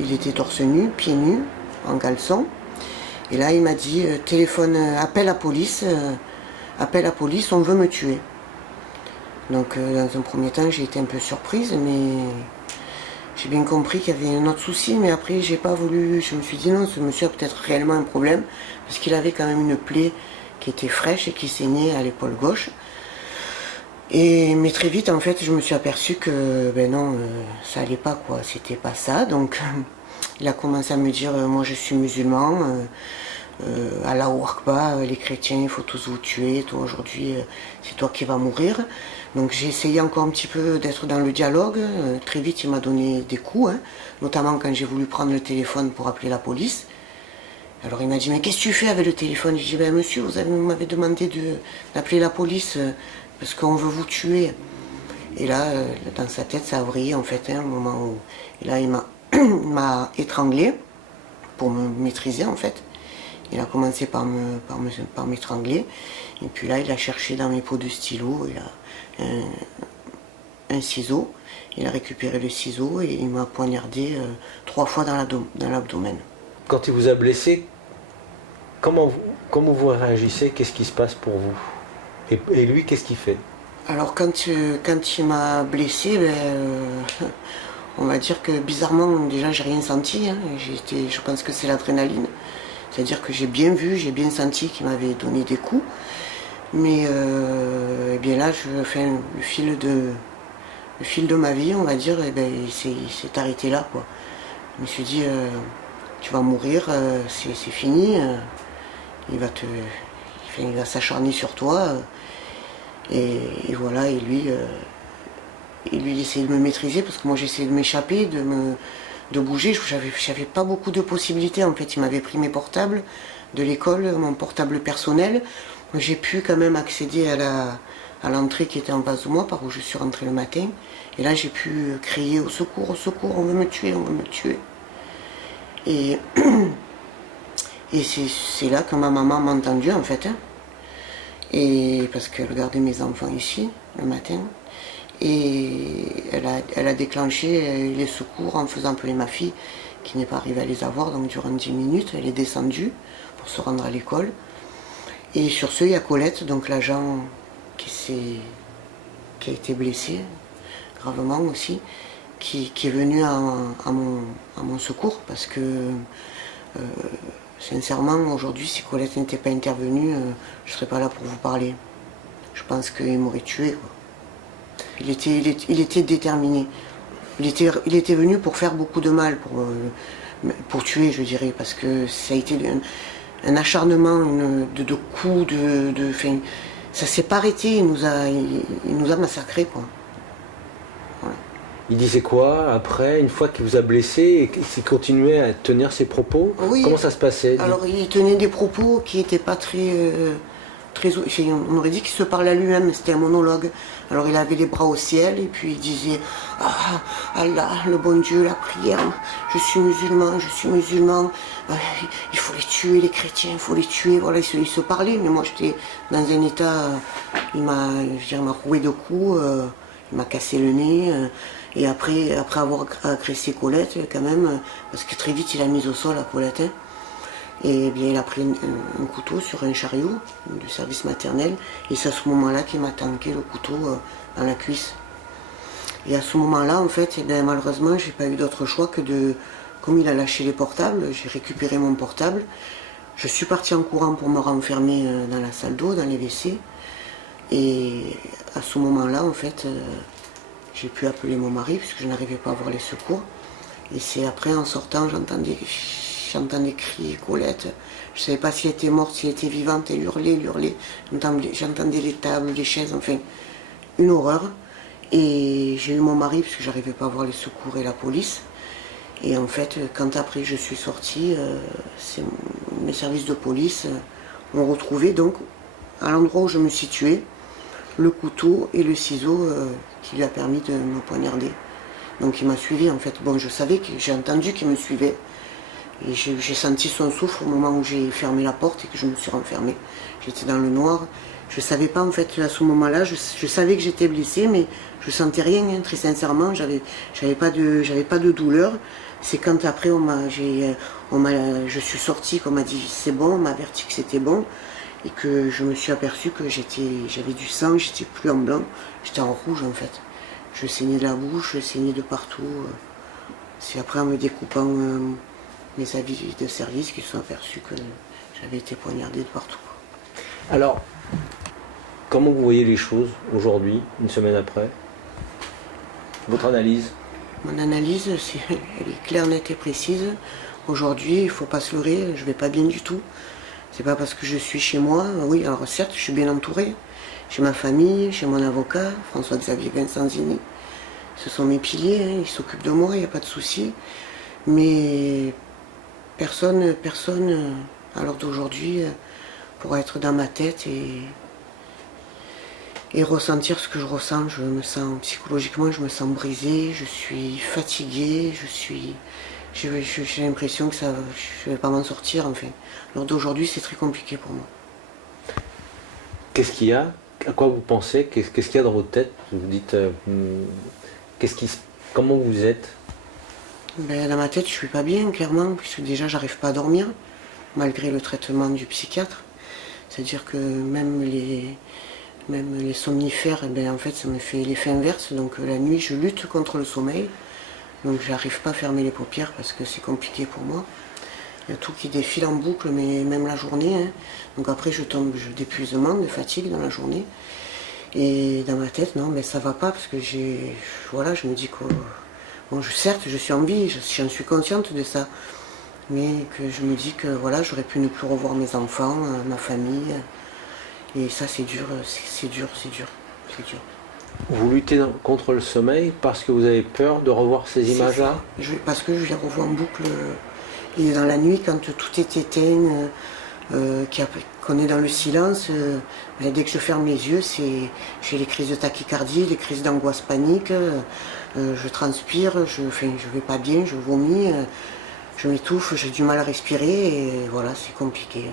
Il était torse nu, pieds nus, en caleçon. Et là, il m'a dit, téléphone, appelle la police, on veut me tuer. Donc, dans un premier temps, j'ai été un peu surprise, mais j'ai bien compris qu'il y avait un autre souci. Mais après, j'ai pas voulu, je me suis dit non, ce monsieur a peut-être réellement un problème, parce qu'il avait quand même une plaie qui était fraîche et qui saignait à l'épaule gauche. Mais très vite, en fait, je me suis aperçue que, ben non, ça allait pas, quoi. C'était pas ça. Donc, il a commencé à me dire, moi je suis musulman, Allahu Akbar, les chrétiens, il faut tous vous tuer, toi aujourd'hui, c'est toi qui vas mourir. Donc j'ai essayé encore un petit peu d'être dans le dialogue. Très vite, il m'a donné des coups, hein, notamment quand j'ai voulu prendre le téléphone pour appeler la police. Alors il m'a dit, mais qu'est-ce que tu fais avec le téléphone? J'ai dit, ben monsieur, vous m'avez demandé d'appeler la police parce qu'on veut vous tuer. Et là, dans sa tête, ça a vrillé en fait, hein, au moment où... Et là, il m'a étranglé pour me maîtriser en fait. Il a commencé par m'étrangler. Et puis là, il a cherché dans mes pots de stylo, il a un ciseau. Il a récupéré le ciseau et il m'a poignardé 3 fois dans l'abdomen. Quand il vous a blessé, comment vous réagissez? Qu'est-ce qui se passe pour vous? Et lui, qu'est-ce qu'il fait? Alors quand il m'a blessé, on va dire que bizarrement, déjà j'ai rien senti. Hein. Je pense que c'est l'adrénaline. C'est-à-dire que j'ai bien vu, j'ai bien senti qu'il m'avait donné des coups. Mais eh bien là, le fil de ma vie, on va dire, eh bien, il s'est arrêté là, quoi. Je me suis dit, tu vas mourir, c'est fini. Il va s'acharner sur toi. Et voilà, et lui, il essayait de me maîtriser parce que moi j'essayais de m'échapper, de bouger. J'avais pas beaucoup de possibilités en fait. Il m'avait pris mes portables de l'école, mon portable personnel. J'ai pu quand même accéder à l'entrée qui était en face de moi, par où je suis rentrée le matin. Et là j'ai pu crier au secours, on veut me tuer, on veut me tuer. Et c'est là que ma maman m'a entendu en fait. Hein. Et parce qu'elle regardait mes enfants ici le matin. Et elle a déclenché les secours en faisant appeler ma fille qui n'est pas arrivée à les avoir. Donc durant 10 minutes, elle est descendue pour se rendre à l'école. Et sur ce, il y a Colette, donc l'agent qui a été blessé gravement aussi, qui est venu à mon secours parce que sincèrement, aujourd'hui, si Colette n'était pas intervenue, je ne serais pas là pour vous parler. Je pense qu'il m'aurait tué, quoi. Il était déterminé. Il était venu pour faire beaucoup de mal, pour tuer, je dirais, parce que ça a été un acharnement de coups, ça s'est pas arrêté, il nous a massacrés, quoi. Voilà. Il disait quoi après, une fois qu'il vous a blessé, et qu'il continuait à tenir ses propos? Oui. Comment ça se passait? Alors il tenait des propos qui n'étaient pas très... on aurait dit qu'il se parlait à lui-même, c'était un monologue. Alors il avait les bras au ciel et puis il disait « Ah, Allah, le bon Dieu, la prière, je suis musulman, il faut les tuer, les chrétiens, il faut les tuer. » Voilà, il se parlait, mais moi j'étais dans un état, il m'a roué de coups, il m'a cassé le nez. Et après avoir agressé Colette, quand même, parce que très vite il a mis au sol à Colette, hein, et bien il a pris un couteau sur un chariot du service maternel, et c'est à ce moment-là qu'il m'a tanqué le couteau dans la cuisse. Et à ce moment-là, en fait, malheureusement, j'ai pas eu d'autre choix que comme il a lâché les portables, j'ai récupéré mon portable, je suis partie en courant pour me renfermer dans la salle d'eau, dans les WC, et à ce moment-là, en fait, j'ai pu appeler mon mari, puisque je n'arrivais pas à voir les secours, et c'est après, en sortant, j'entendais crier Colette. Je ne savais pas si elle était morte, si elle était vivante, elle hurlait. J'entendais les tables, les chaises, enfin, une horreur. Et j'ai eu mon mari, puisque je n'arrivais pas à voir les secours et la police. Et en fait, quand après je suis sortie, mes services de police m'ont retrouvé donc à l'endroit où je me situais, le couteau et le ciseau qui lui a permis de me poignarder. Donc il m'a suivi en fait. Bon, j'ai entendu qu'il me suivait. Et j'ai senti son souffle au moment où j'ai fermé la porte et que je me suis renfermée. J'étais dans le noir. Je ne savais pas en fait à ce moment-là, je savais que j'étais blessée, mais je ne sentais rien, hein, très sincèrement. J'avais pas de douleur, C'est quand après je suis sortie, qu'on m'a dit c'est bon, on m'a averti que c'était bon, et que je me suis aperçue que j'avais du sang, j'étais plus en blanc, j'étais en rouge en fait. Je saignais de la bouche, je saignais de partout. C'est après en me découpant mes avis de service qu'ils se sont aperçus que j'avais été poignardée de partout. Alors, comment vous voyez les choses aujourd'hui, une semaine après? Votre analyse? Mon analyse, elle est claire, nette et précise. Aujourd'hui, il ne faut pas se leurrer, je ne vais pas bien du tout. C'est pas parce que je suis chez moi, oui, alors certes, je suis bien entourée. Chez ma famille, chez mon avocat, François-Xavier Vincenzini. Ce sont mes piliers, hein, ils s'occupent de moi, il n'y a pas de souci. Mais personne, à l'heure d'aujourd'hui, pourra être dans ma tête et ressentir ce que je ressens. Psychologiquement, je me sens brisée, je suis fatiguée, j'ai l'impression que je ne vais pas m'en sortir, enfin. Lors d'aujourd'hui, c'est très compliqué pour moi. Qu'est-ce qu'il y a? À quoi vous pensez? Qu'est-ce qu'il y a dans votre tête? Vous dites, comment vous êtes? Dans ma tête, je suis pas bien, clairement, puisque déjà, j'arrive pas à dormir, malgré le traitement du psychiatre. C'est-à-dire que même les somnifères, en fait, ça me fait l'effet inverse. Donc la nuit, je lutte contre le sommeil. Donc j'arrive pas à fermer les paupières parce que c'est compliqué pour moi. Il y a tout qui défile en boucle, mais même la journée. Hein. Donc après, je tombe d'épuisement, de fatigue dans la journée. Et dans ma tête, non, mais ça va pas parce que je me dis que, bon, certes, je suis en vie, j'en suis consciente de ça, mais que je me dis que voilà, j'aurais pu ne plus revoir mes enfants, ma famille. Et ça, c'est dur, c'est dur. Vous luttez contre le sommeil parce que vous avez peur de revoir ces images-là? Parce que je les revois en boucle. Et dans la nuit, quand tout est éteint, qu'on est dans le silence, dès que je ferme les yeux, j'ai les crises de tachycardie, les crises d'angoisse panique, je transpire, je vais pas bien, je vomis, je m'étouffe, j'ai du mal à respirer, et voilà, c'est compliqué.